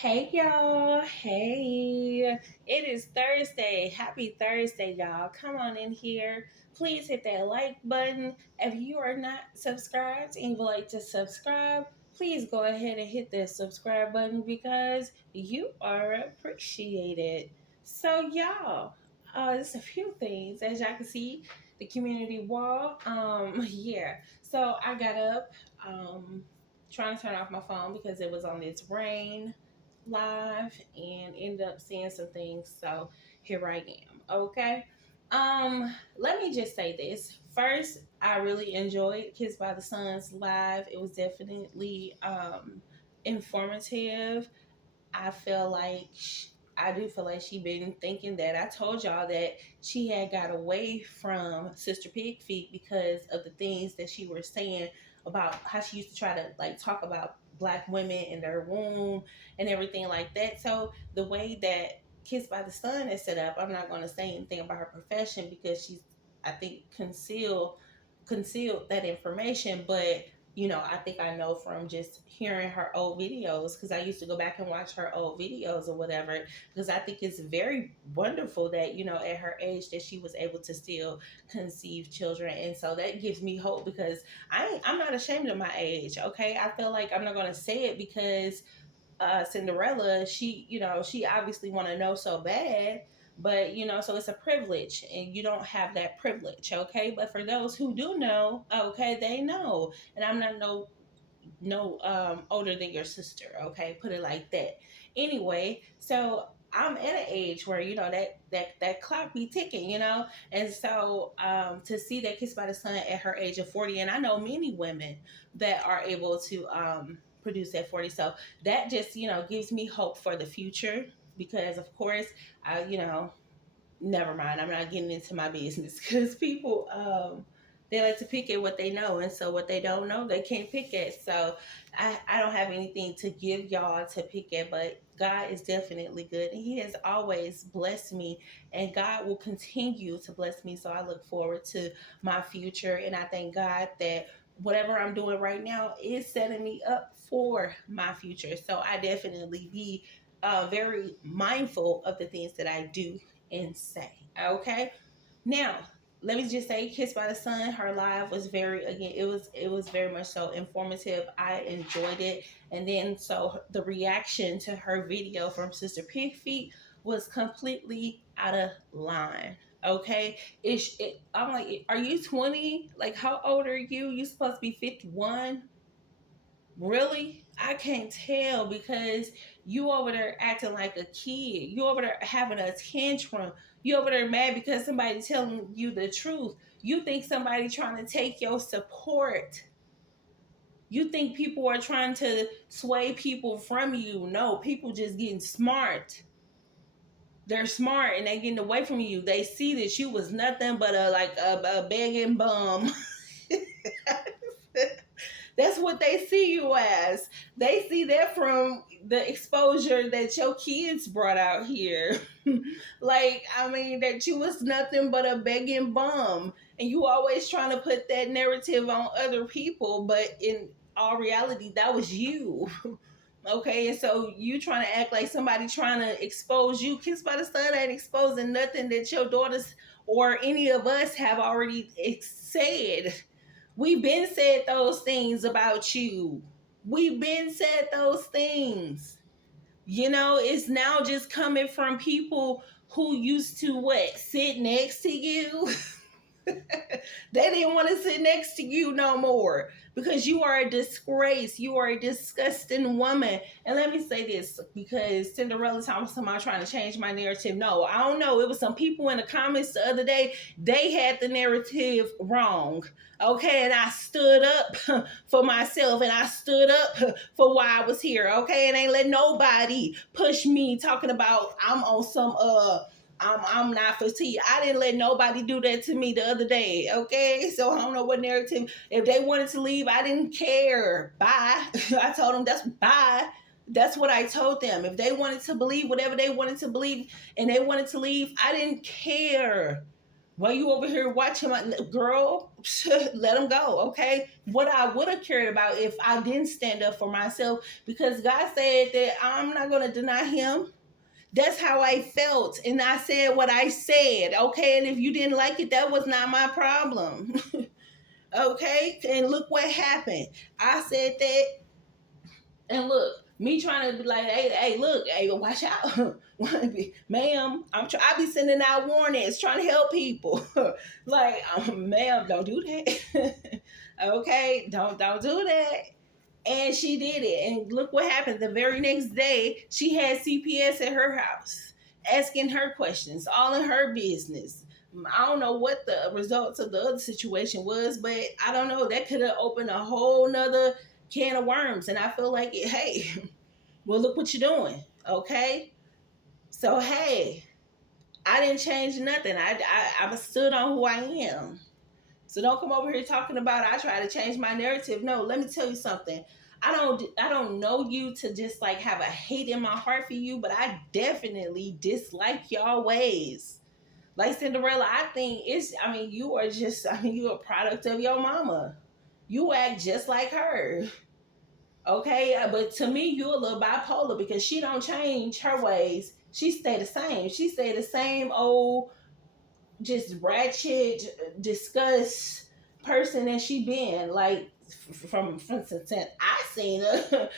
Hey y'all, hey. It is Thursday. Happy Thursday, y'all. Come on in here. Please hit that like button. If you are not subscribed and you would like to subscribe, please go ahead and hit that subscribe button because you are appreciated. So, y'all, there's a few things. As y'all can see, the community wall. Yeah. So I got up, trying to turn off my phone because it was on its rain live and ended up seeing some things. So here I am. Okay. Let me just say this. First, I really enjoyed Kiss by the Suns live. It was definitely informative. I feel like I do feel like she been thinking that. I told y'all that she had got away from Sister Pig Feet because of the things that she was saying about how she used to try to like talk about black women and their womb and everything like that. So the way that Kiss by the Sun is set up, I'm not going to say anything about her profession because she's, I think, concealed that information, but I think I know from just hearing her old videos because I used to go back and watch her old videos or whatever. Because I think it's very wonderful that at her age that she was able to still conceive children, and so that gives me hope because I'm not ashamed of my age. Okay, I feel like I'm not gonna say it because Cinderella, she obviously want to know so bad, but so it's a privilege, and you don't have that privilege, okay? But for those who do know, okay, they know, and I'm not no older than your sister, okay? Put it like that. Anyway, so I'm at an age where that clock be ticking, and so to see that Kiss by the Sun at her age of 40, and I know many women that are able to produce at 40, so that just gives me hope for the future because of course I never mind. I'm not getting into my business because people they like to pick at what they know, and so what they don't know they can't pick at. So I don't have anything to give y'all to pick at, but God is definitely good, and He has always blessed me, and God will continue to bless me. So I look forward to my future, and I thank God that whatever I'm doing right now is setting me up for my future. So I definitely be very mindful of the things that I do and say. Okay. Now, let me just say, Kissed by the Sun, her live was very again, it was very much so informative. I enjoyed it. And then so the reaction to her video from Sister Pig Feet was completely out of line. Okay. I'm like, are you 20? Like, how old are you? You supposed to be 51? Really? I can't tell because you over there acting like a kid. You over there having a tantrum. You over there mad because somebody telling you the truth. You think somebody trying to take your support. You think people are trying to sway people from you. No, people just getting smart. They're smart and they getting away from you. They see that you was nothing but a begging bum. That's what they see you as. They see that from the exposure that your kids brought out here. Like, I mean, that you was nothing but a begging bum. And you always trying to put that narrative on other people, but in all reality, that was you. Okay, and so you trying to act like somebody trying to expose you. Kiss by the Sun ain't exposing nothing that your daughters or any of us have already said. We've been said those things about you. We've been said those things. It's now just coming from people who used to what? Sit next to you. They didn't want to sit next to you no more because you are a disgrace. You are a disgusting woman. And let me say this because Cinderella talking about trying to change my narrative. No, I don't know. It was some people in the comments the other day. They had the narrative wrong. Okay, and I stood up for myself and I stood up for why I was here. Okay, and ain't let nobody push me talking about I'm on some I'm not fatigued. I didn't let nobody do that to me the other day. Okay, so I don't know what narrative. If they wanted to leave, I didn't care. Bye. I told them that's bye. That's what I told them. If they wanted to believe whatever they wanted to believe and they wanted to leave, I didn't care. While you over here watching my girl, let him go, okay? What I would have cared about if I didn't stand up for myself, because God said that I'm not going to deny him. That's how I felt. And I said what I said, okay? And if you didn't like it, that was not my problem, okay? And look what happened. I said that, and look, me trying to be like, hey, look, hey, watch out, ma'am. I be sending out warnings, trying to help people. Like, ma'am, don't do that. Okay, don't do that. And she did it. And look what happened. The very next day, she had CPS at her house, asking her questions, all in her business. I don't know what the results of the other situation was, but I don't know. That could have opened a whole nother can of worms. And I feel like, hey, well, look what you're doing. Okay. So, hey, I didn't change nothing. I stood on who I am. So don't come over here talking about I try to change my narrative. No, let me tell you something. I don't know you to just like have a hate in my heart for you, but I definitely dislike y'all ways. Like Cinderella, I think you are just you're a product of your mama. You act just like her. Okay, but to me, you're a little bipolar because she don't change her ways. She stay the same. She stay the same old, just ratchet, disgust person that she been. Like from instance, I seen her.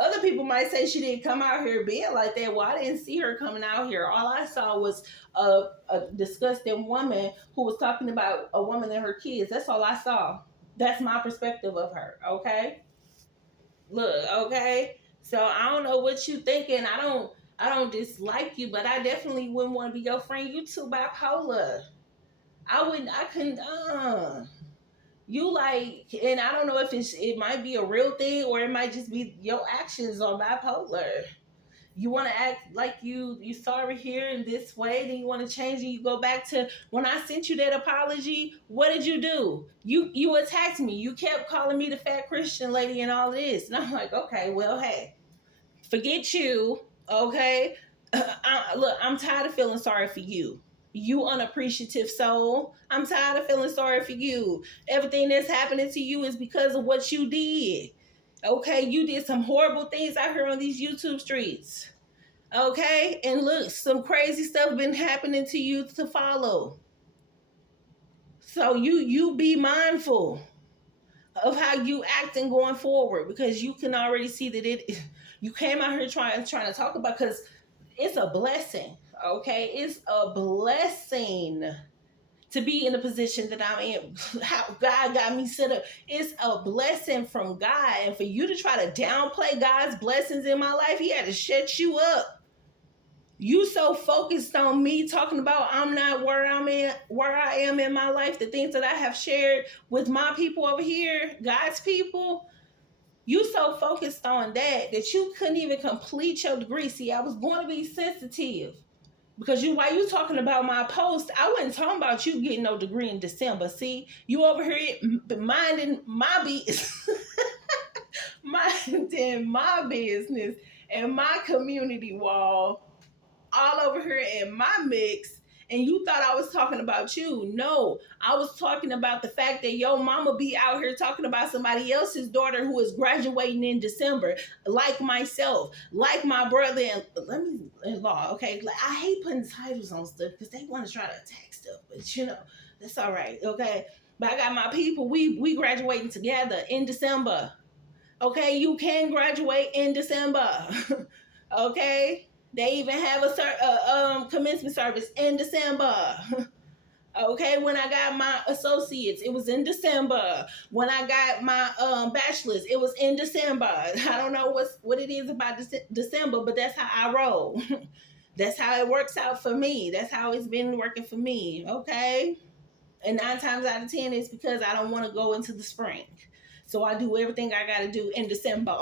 Other people might say she didn't come out here being like that. Well, I didn't see her coming out here. All I saw was a disgusting woman who was talking about a woman and her kids. That's all I saw. That's my perspective of her. Okay, look, okay. So I don't know what you thinking. I don't dislike you, but I definitely wouldn't want to be your friend. You too bipolar. I couldn't you like, and I don't know if it might be a real thing or it might just be your actions are bipolar. You want to act like you sorry here in this way, then you want to change and you go back to when I sent you that apology. What did you do? You attacked me. You kept calling me the fat Christian lady and all this, and I'm like, okay, well, hey, forget you, okay? Look, I'm tired of feeling sorry for you. You unappreciative soul. I'm tired of feeling sorry for you. Everything that's happening to you is because of what you did. Okay, you did some horrible things out here on these YouTube streets. Okay, and look, some crazy stuff been happening to you to follow. So you be mindful of how you acting going forward, because you can already see that you came out here trying to talk about, because it's a blessing. Okay, it's a blessing to be in the position that I'm in. How God got me set up, it's a blessing from God. And for you to try to downplay God's blessings in my life, he had to shut you up. You so focused on me talking about I'm not where I am in my life, the things that I have shared with my people over here, God's people. You so focused on that you couldn't even complete your degree. See, I was going to be sensitive because while you talking about my post, I wasn't talking about you getting no degree in December. See, you over here minding my business, minding my business and my community wall all over here in my mix, and you thought I was talking about you. No, I was talking about the fact that your mama be out here talking about somebody else's daughter who is graduating in December, like myself, like my brother and let me in law. Okay, like, I hate putting titles on stuff because they want to try to attack stuff, but that's all right. Okay, but I got my people. We graduating together in December. Okay, you can graduate in December. Okay, they even have a commencement service in December. Okay, when I got my associates, it was in December. When I got my bachelor's, it was in December. I don't know what it is about December, but that's how I roll. That's how it works out for me. That's how it's been working for me. Okay, and 9 times out of 10, it's because I don't want to go into the spring. So I do everything I got to do in December.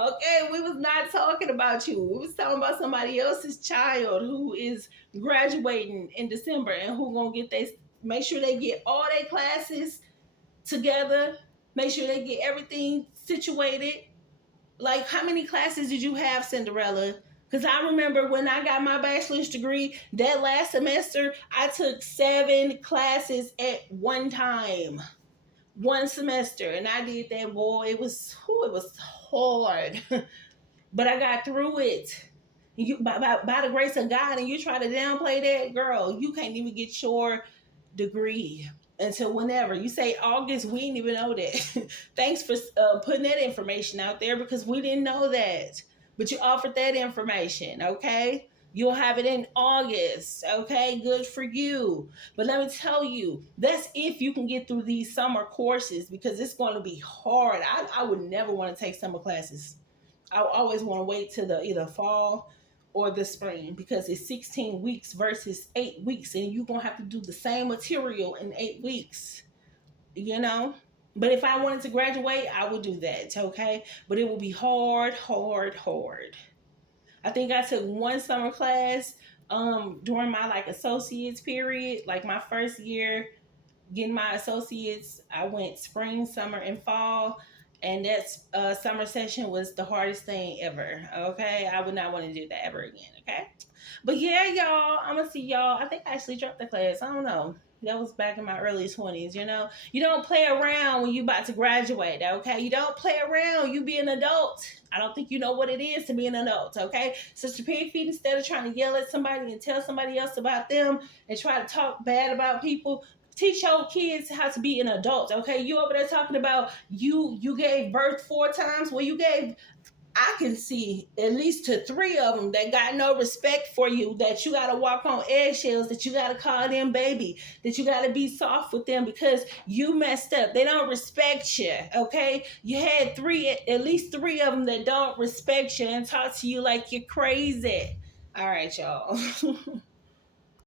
Okay, we was not talking about you. We was talking about somebody else's child who is graduating in December and who gonna make sure they get all their classes together, make sure they get everything situated. Like, how many classes did you have, Cinderella? Because I remember when I got my bachelor's degree, that last semester, I took 7 classes at one time, one semester. And I did that, boy. It was hard. But I got through it. You by the grace of God, and you try to downplay that, girl, you can't even get your degree until whenever. You say August, we didn't even know that. Thanks for putting that information out there, because we didn't know that. But you offered that information, okay? You'll have it in August, okay? Good for you. But let me tell you, that's if you can get through these summer courses, because it's going to be hard. I would never want to take summer classes. I always want to wait till the either fall or the spring, because it's 16 weeks versus 8 weeks, and you're gonna have to do the same material in 8 weeks, you know. But if I wanted to graduate, I would do that, okay? But it will be hard, hard, hard. I think I took one summer class during my like associates period, like my first year getting my associates. I went spring, summer, and fall, and that's summer session was the hardest thing ever. Okay, I would not want to do that ever again. Okay, but yeah, y'all, I'm gonna see y'all. I think I actually dropped the class. I don't know. That was back in my early 20s, you know. You don't play around when you about to graduate, okay? You don't play around. You be an adult. I don't think you know what it is to be an adult, okay? Sister Pig Feet, instead of trying to yell at somebody and tell somebody else about them and try to talk bad about people, teach your kids how to be an adult, okay? You over there talking about you gave birth 4 times. Well, you gave, I can see at least to 3 of them that got no respect for you, that you got to walk on eggshells, that you got to call them baby, that you got to be soft with them because you messed up. They don't respect you, okay? You had at least 3 of them that don't respect you and talk to you like you're crazy. All right, y'all.